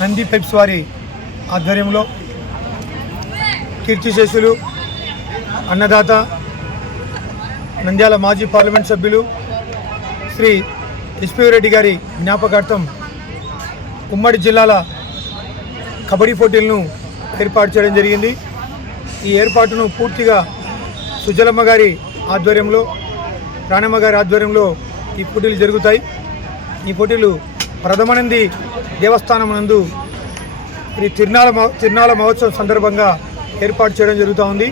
Nandi pipes వారి ఆధ్వర్యంలో కీర్తిశేషులు అన్నదాత నంద్యాల మాజీ పార్లమెంట్ సభ్యులు శ్రీ ఎస్పీ రెడ్డి గారి జ్ఞాపకార్థం ఉమ్మడి జిల్లాల కబడ్డీ పోటీలను ఏర్పాటు చేయడం జరిగింది. ఈ ఏర్పాటును పూర్తిగా సుజలమ్మ గారి ఆధ్వర్యంలో రాణమ్మ గారి ఆధ్వర్యంలో ఈ పోటీలు జరుగుతాయి. ఈ పోటీలు ప్రథమనంది దేవస్థానం నందు ఇది తిరునాళ మహో- తిరునాళ మహోత్సవం సందర్భంగా ఏర్పాటు చేయడం జరుగుతూ ఉంది.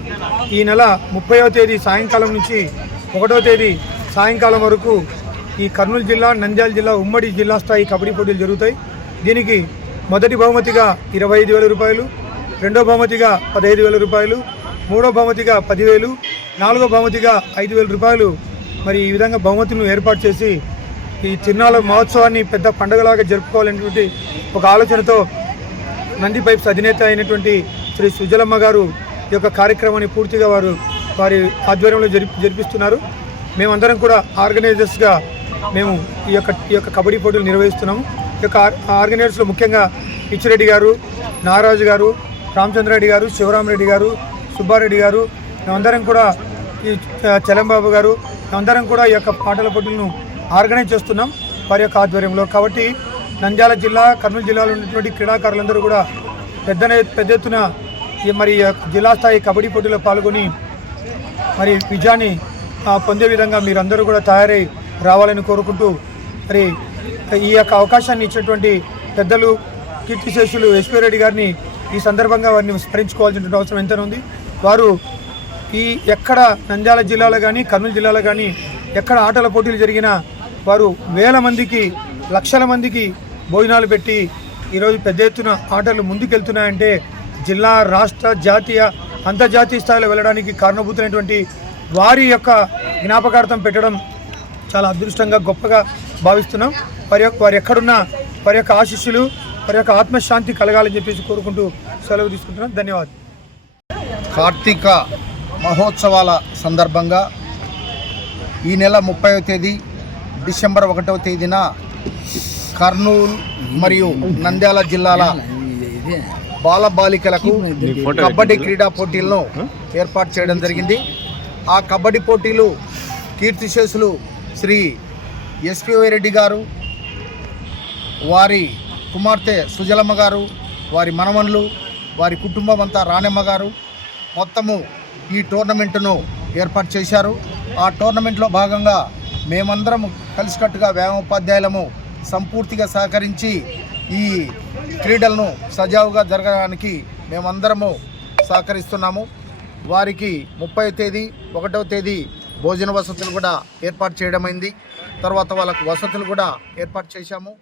ఈ నెల ముప్పైవ తేదీ సాయంకాలం నుంచి ఒకటో తేదీ సాయంకాలం వరకు ఈ కర్నూలు జిల్లా నంద్యాల జిల్లా ఉమ్మడి జిల్లా స్థాయి కబడ్డీ పోటీలు జరుగుతాయి. దీనికి మొదటి బహుమతిగా ఇరవై ఐదు వేల రూపాయలు రెండో బహుమతిగా పదహైదు వేల రూపాయలు మూడో బహుమతిగా పదివేలు నాలుగో బహుమతిగా ఐదు వేల రూపాయలు. మరి ఈ విధంగా బహుమతులను ఏర్పాటు చేసి ఈ తిరునాళ్ళ మహోత్సవాన్ని పెద్ద పండుగలాగా జరుపుకోవాలనేటువంటి ఒక ఆలోచనతో నంది పైప్స్ అధినేత అయినటువంటి శ్రీ సుజలమ్మ గారు ఈ యొక్క కార్యక్రమాన్ని పూర్తిగా వారు వారి ఆధ్వర్యంలో జరిపి జరిపిస్తున్నారు. మేమందరం కూడా ఆర్గనైజర్స్గా మేము ఈ యొక్క ఈ యొక్క కబడ్డీ పోటీలు నిర్వహిస్తున్నాము. ఈ యొక్క ఆర్గనైజర్స్లో ముఖ్యంగా ఇచ్చిరెడ్డి గారు నాగరాజు గారు రామచంద్రారెడ్డి గారు శివరామరెడ్డి గారు సుబ్బారెడ్డి గారు మేమందరం కూడా ఈ చలంబాబు గారు మేమందరం కూడా ఈ యొక్క పాటల పోటీలను ఆర్గనైజ్ చేస్తున్నాం వారి యొక్క ఆధ్వర్యంలో. కాబట్టి నంద్యాల జిల్లా కర్నూలు జిల్లాలో ఉన్నటువంటి క్రీడాకారులందరూ కూడా పెద్ద పెద్ద ఎత్తున ఈ మరి యొక్క జిల్లా స్థాయి కబడ్డీ పోటీలో పాల్గొని మరి విజయాన్ని పొందే విధంగా మీరందరూ కూడా తయారై రావాలని కోరుకుంటూ మరి ఈ యొక్క అవకాశాన్ని ఇచ్చినటువంటి పెద్దలు కీర్తిశేషులు ఎస్పీ రెడ్డి గారిని ఈ సందర్భంగా వారిని స్మరించుకోవాల్సినటువంటి అవసరం ఎంతనే ఉంది. వారు ఈ ఎక్కడ నంద్యాల జిల్లాలో కానీ కర్నూలు జిల్లాలో కానీ ఎక్కడ ఆటల పోటీలు జరిగినా వారు వేల మందికి లక్షల మందికి భోజనాలు పెట్టి ఈరోజు పెద్ద ఎత్తున ఆటలు ముందుకెళ్తున్నాయంటే జిల్లా రాష్ట్ర జాతీయ అంతర్జాతీయ స్థాయిలో వెళ్ళడానికి కారణభూతమైనటువంటి వారి యొక్క జ్ఞాపకార్థం పెట్టడం చాలా అదృష్టంగా గొప్పగా భావిస్తున్నాం. వారి యొక్క వారు ఎక్కడున్నా వారి యొక్క ఆశీస్సులు వారి యొక్క ఆత్మశాంతి కలగాలని చెప్పేసి కోరుకుంటూ సెలవు తీసుకుంటున్నాం. ధన్యవాదాలు. కార్తీక మహోత్సవాల సందర్భంగా ఈ నెల ముప్పైవ తేదీ డిసెంబర్ ఒకటవ తేదీన కర్నూలు మరియు నంద్యాల జిల్లాల బాల బాలికలకు కబడ్డీ క్రీడా పోటీలను ఏర్పాటు చేయడం జరిగింది. ఆ కబడ్డీ పోటీలు కీర్తిశేషులు శ్రీ ఎస్పి రెడ్డి గారు వారి కుమార్తె సుజలమ్మ గారు వారి మనవన్లు వారి కుటుంబం అంతా రాణెమ్మ గారు మొత్తము ఈ టోర్నమెంటును ఏర్పాటు చేశారు. ఆ టోర్నమెంట్లో భాగంగా మేమందరం కలిసికట్టుగా వ్యాయామోపాధ్యాయులము సంపూర్తిగా సహకరించి ఈ క్రీడలను సజావుగా జరగడానికి మేమందరము సహకరిస్తున్నాము. వారికి ముప్పై తేదీ ఒకటవ తేదీ భోజన వసతులు కూడా ఏర్పాటు చేయడమైంది. తర్వాత వాళ్ళకు వసతులు కూడా ఏర్పాటు చేశాము.